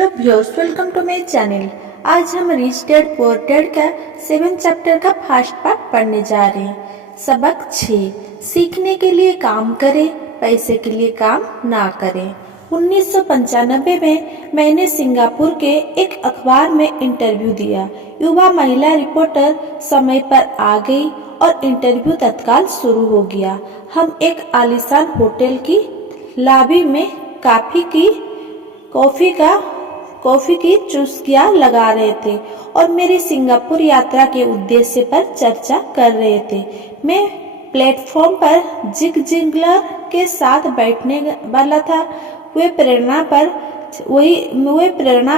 Hello viewers, welcome to my channel. आज हम rich dad poor dad का 7 chapter का फर्स्ट पार्ट पढ़ने जा रहे हैं। सबक 6, सीखने के लिए काम करें, पैसे के लिए काम ना करें। 1995 में मैंने सिंगापुर के एक अखबार में इंटरव्यू दिया। युवा महिला रिपोर्टर समय पर आ गई और इंटरव्यू तत्काल शुरू हो गया। हम एक आलीशान होटल की लॉबी में कॉफी की चुस्कियां लगा रहे थे और मेरी सिंगापुर यात्रा के उद्देश्य पर चर्चा कर रहे थे। मैं प्लेटफॉर्म पर जिगजिगलर के साथ बैठने वाला था। वे प्रेरणा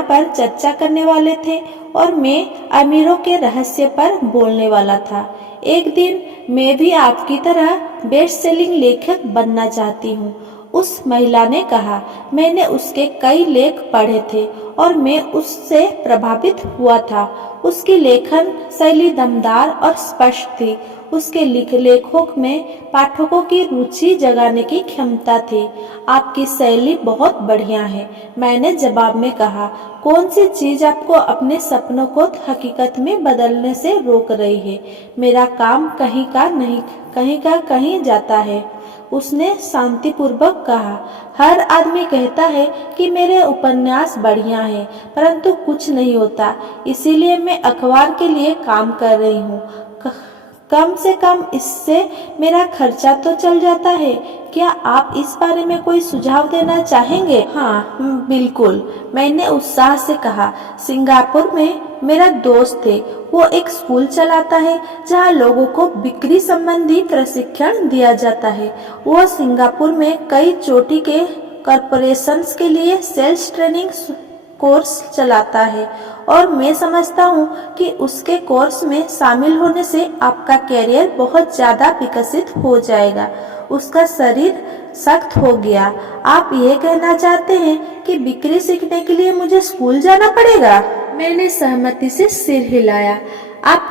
पर चर्चा करने वाले थे और मैं अमीरों के रहस्य पर बोलने वाला था। एक दिन मैं भी आपकी तरह बेस्ट सेलिंग लेखक बनना चाहती हूँ, उस महिला ने कहा। मैंने उसके कई लेख पढ़े थे और मैं उससे प्रभावित हुआ था। उसकी लेखन शैली दमदार और स्पष्ट थी। उसके लेखों में पाठकों की रुचि जगाने की क्षमता थी। आपकी शैली बहुत बढ़िया है, मैंने जवाब में कहा। कौन सी चीज आपको अपने सपनों को हकीकत में बदलने से रोक रही है? मेरा काम कहीं जाता है, उसने शांतिपूर्वक कहा। हर आदमी कहता है कि मेरे उपन्यास बढ़िया हैं, परंतु कुछ नहीं होता। इसीलिए मैं अखबार के लिए काम कर रही हूँ। कम से कम इससे मेरा खर्चा तो चल जाता है। क्या आप इस बारे में कोई सुझाव देना चाहेंगे? हाँ बिल्कुल, मैंने उत्साह से कहा। सिंगापुर में मेरा दोस्त है, वो एक स्कूल चलाता है जहाँ लोगों को बिक्री संबंधी प्रशिक्षण दिया जाता है। वो सिंगापुर में कई चोटी के कॉरपोरेशंस के लिए सेल्स ट्रेनिंग कोर्स चलाता है और मैं समझता हूँ कि उसके कोर्स में शामिल होने से आपका कैरियर बहुत ज्यादा विकसित हो जाएगा। उसका शरीर सख्त हो गया। आप ये कहना चाहते हैं कि बिक्री सीखने के लिए मुझे स्कूल जाना पड़ेगा? मैंने सहमति से सिर हिलाया। आप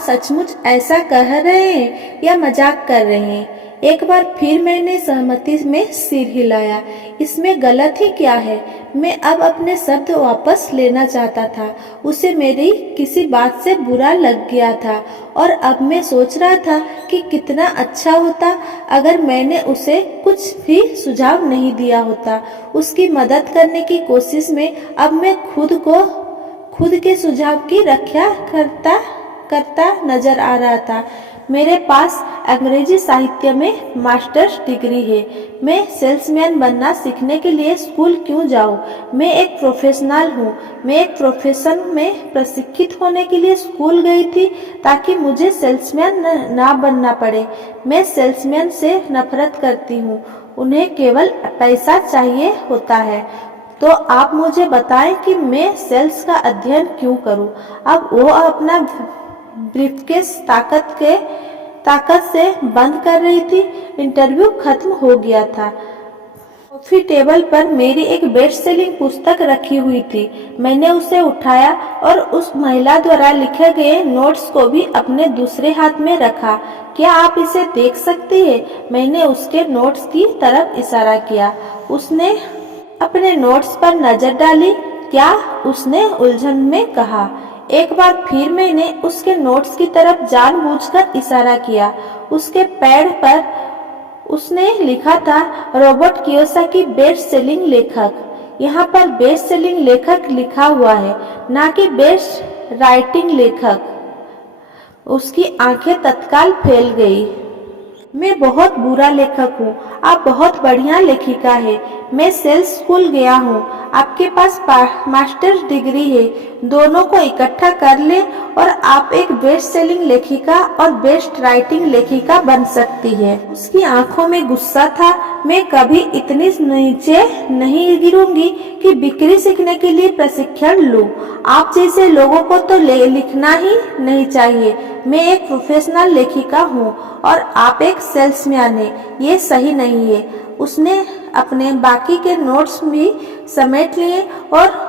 सचमुच ऐसा कह रहे हैं या मजाक कर रहे हैं? एक बार फिर मैंने सहमति में सिर हिलाया। इसमें गलत ही क्या है? मैं अब अपने शब्द वापस लेना चाहता था। उसे मेरी किसी बात से बुरा लग गया था और अब मैं सोच रहा था कि कितना अच्छा होता अगर मैंने उसे कुछ भी सुझाव नहीं दिया होता। उसकी मदद करने की कोशिश में अब मैं खुद के सुझाव की रक्षा करता नजर आ रहा था। मेरे पास अंग्रेजी साहित्य में मास्टर्स डिग्री है। मैं सेल्समैन बनना सीखने के लिए स्कूल क्यों जाऊं? मैं एक प्रोफेशनल हूँ। मैं एक प्रोफेशन में प्रशिक्षित होने के लिए स्कूल गई थी ताकि मुझे सेल्समैन ना बनना पड़े। मैं सेल्समैन से नफरत करती हूँ, उन्हें केवल पैसा चाहिए होता है। तो आप मुझे बताएं कि मैं सेल्स का अध्ययन क्यों करूं? अब वो अपना ब्रीफकेस ताकत से बंद कर रही थी। इंटरव्यू खत्म हो गया था। कॉफी टेबल पर मेरी एक बेस्ट सेलिंग पुस्तक रखी हुई थी। मैंने उसे उठाया और उस महिला द्वारा लिखे गए नोट्स को भी अपने दूसरे हाथ में रखा। क्या आप इसे देख सकती हैं? मैंने उसके नोट्स की तरफ इशारा किया। उसने अपने नोट्स पर नजर डाली। क्या? उसने उलझन में कहा। एक बार फिर मैंने उसके नोट्स की तरफ जानबूझकर इशारा किया। उसके पैड पर उसने लिखा था, रॉबर्ट कियोसाकी बेस्ट सेलिंग लेखक। यहाँ पर बेस्ट सेलिंग लेखक लिखा हुआ है, ना कि बेस्ट राइटिंग लेखक। उसकी आंखें तत्काल फैल गई। मैं बहुत बुरा लेखक हूँ, आप बहुत बढ़िया लेखिका है। मैं सेल्स स्कूल गया हूँ, आपके पास मास्टर्स डिग्री है। दोनों को इकट्ठा कर ले और आप एक बेस्ट सेलिंग लेखिका और बेस्ट राइटिंग लेखिका बन सकती है। उसकी आंखों में गुस्सा था। मैं कभी इतनी नीचे नहीं गिरूंगी कि बिक्री सीखने के लिए प्रशिक्षण लूं। आप जैसे लोगों को तो लिखना ही नहीं चाहिए। मैं एक प्रोफेशनल लेखिका हूँ और आप एक सेल्समैन हैं। ये सही नहीं है। उसने अपने बाकी के नोट्स भी समेट लिए और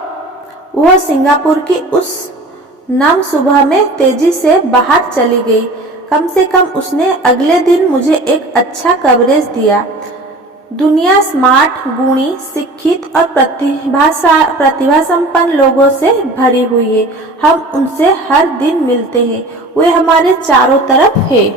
वह सिंगापुर की उस नम सुबह में तेजी से बाहर चली गई। कम से कम उसने अगले दिन मुझे एक अच्छा कवरेज दिया। दुनिया स्मार्ट, गुणी, शिक्षित और प्रतिभा संपन्न लोगों से भरी हुई है। हम उनसे हर दिन मिलते हैं, वे हमारे चारों तरफ है।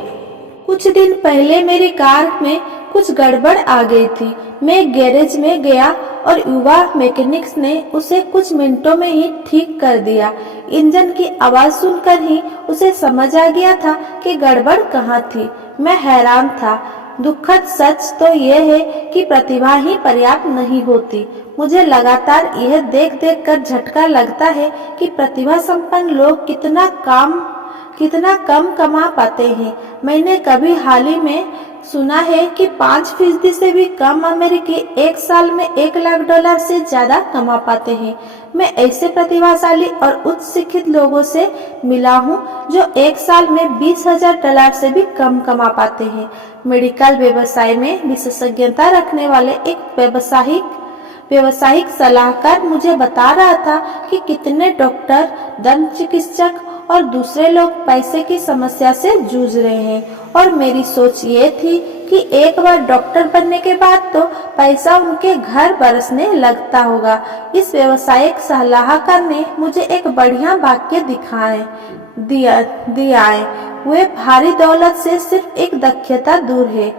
कुछ दिन पहले मेरी कार में कुछ गड़बड़ आ गई थी। मैं गैरेज में गया और युवा मैकेनिक्स ने उसे कुछ मिनटों में ही ठीक कर दिया। इंजन की आवाज सुनकर ही उसे समझ आ गया था कि गड़बड़ कहाँ थी। मैं हैरान था। दुखद सच तो यह है कि प्रतिभा ही पर्याप्त नहीं होती। मुझे लगातार यह देख देख कर झटका लगता है कि प्रतिभा संपन्न लोग कितना कम कमा पाते हैं। मैंने कभी हाल ही में सुना है कि 5% से भी कम अमेरिकी एक साल में $1 लाख से ज्यादा कमा पाते हैं। मैं ऐसे प्रतिभाशाली और उच्च शिक्षित लोगों से मिला हूँ जो एक साल में $20,000 से भी कम कमा पाते हैं। मेडिकल व्यवसाय में विशेषज्ञता रखने वाले एक व्यवसायिक सलाहकार मुझे बता रहा था कि कितने डॉक्टर, दंत चिकित्सक और दूसरे लोग पैसे की समस्या से जूझ रहे हैं, और मेरी सोच ये थी कि एक बार डॉक्टर बनने के बाद तो पैसा उनके घर बरसने लगता होगा। इस व्यवसायिक सलाहकार ने मुझे एक बढ़िया वाक्य दिया है, वे भारी दौलत से सिर्फ एक दक्षता दूर है।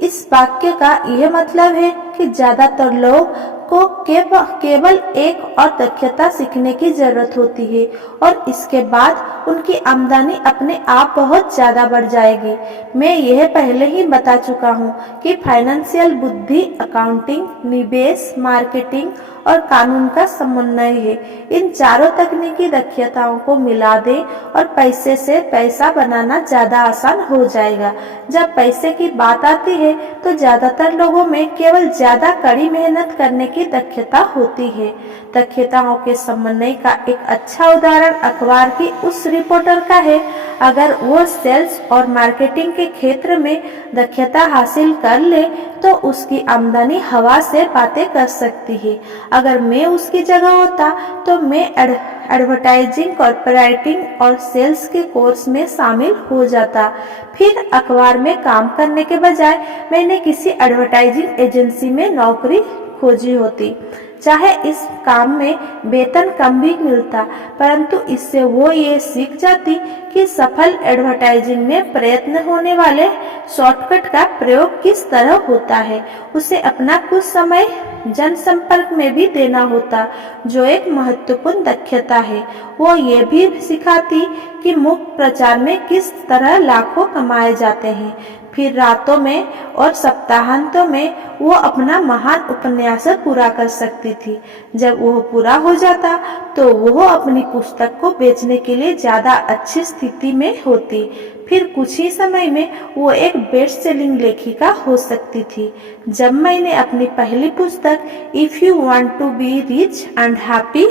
इस वाक्य का यह मतलब है कि ज्यादातर लोग को केवल एक और दक्षता सीखने की जरूरत होती है और इसके बाद उनकी आमदनी अपने आप बहुत ज्यादा बढ़ जाएगी। मैं यह पहले ही बता चुका हूँ कि फाइनेंशियल बुद्धि अकाउंटिंग, निवेश, मार्केटिंग और कानून का समन्वय है। इन चारों तकनीकी दक्षताओं को मिला दें और पैसे से पैसा बनाना ज्यादा आसान हो जाएगा। जब पैसे की बात आती है तो ज्यादातर लोगों में केवल ज्यादा कड़ी मेहनत करने की दक्षता होती है। दक्षताओं के समन्वय का एक अच्छा उदाहरण अखबार की उस रिपोर्टर का है। अगर वो सेल्स और मार्केटिंग के क्षेत्र में दक्षता हासिल कर ले तो उसकी आमदनी हवा से बातें कर सकती है। अगर मैं उसकी जगह होता तो मैं एडवर्टाइजिंग, कॉपीराइटिंग और सेल्स के कोर्स में शामिल हो जाता। फिर अखबार में काम करने के बजाय मैंने किसी एडवर्टाइजिंग एजेंसी में नौकरी खोजी होती। चाहे इस काम में वेतन कम भी मिलता, परंतु इससे वो ये सीख जाती कि सफल एडवर्टाइजिंग में प्रयत्न होने वाले शॉर्टकट का प्रयोग किस तरह होता है। उसे अपना कुछ समय जनसंपर्क में भी देना होता, जो एक महत्वपूर्ण दक्षता है। वो ये भी सिखाती कि मुफ्त प्रचार में किस तरह लाखों कमाए जाते हैं। फिर रातों में और सप्ताहांतों में वो अपना महान उपन्यास पूरा कर सकती थी। जब वह पूरा हो जाता तो वह अपनी पुस्तक को बेचने के लिए ज्यादा अच्छी स्थिति में होती। फिर कुछ ही समय में वो एक बेस्ट सेलिंग लेखिका हो सकती थी। जब मैंने अपनी पहली पुस्तक if you want to be rich and happy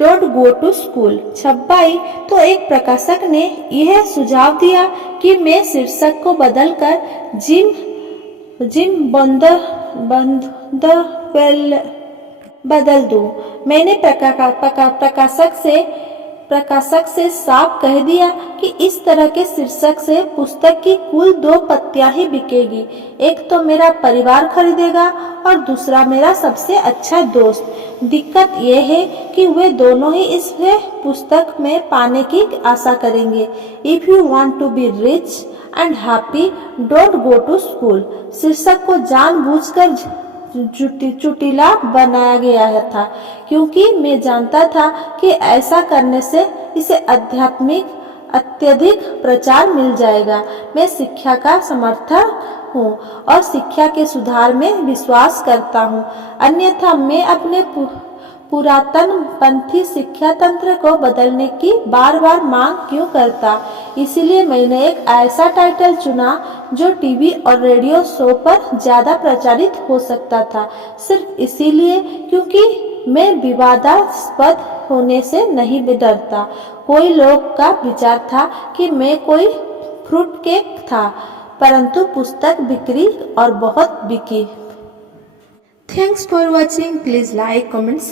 don't go to school छपाई तो एक प्रकाशक ने यह सुझाव दिया कि मैं शीर्षक को बदलकर जिम बदल दूं। मैंने प्रकाशक से साफ कह दिया कि इस तरह के शीर्षक से पुस्तक की कुल 2 प्रतियां ही बिकेगी। एक तो मेरा परिवार खरीदेगा और दूसरा मेरा सबसे अच्छा दोस्त। दिक्कत यह है कि वे दोनों ही इस पुस्तक में पाने की आशा करेंगे। If you want to be rich and happy don't go to school शीर्षक को जानबूझकर चुटीला बनाया गया था, क्योंकि मैं जानता था कि ऐसा करने से इसे अत्यधिक प्रचार मिल जाएगा। मैं शिक्षा का समर्थक हूँ और शिक्षा के सुधार में विश्वास करता हूँ, अन्यथा मैं अपने पुरातन पंथी शिक्षा तंत्र को बदलने की बार बार मांग क्यों करता। इसलिए मैंने एक ऐसा टाइटल चुना जो टीवी और रेडियो शो पर ज्यादा प्रचारित हो सकता था, सिर्फ इसीलिए क्योंकि मैं विवादास्पद होने से नहीं डरता। कोई लोग का विचार था कि मैं कोई फ्रूट केक था, परंतु पुस्तक बिक्री और बहुत बिकी। Thanks for watching. Please like, comments.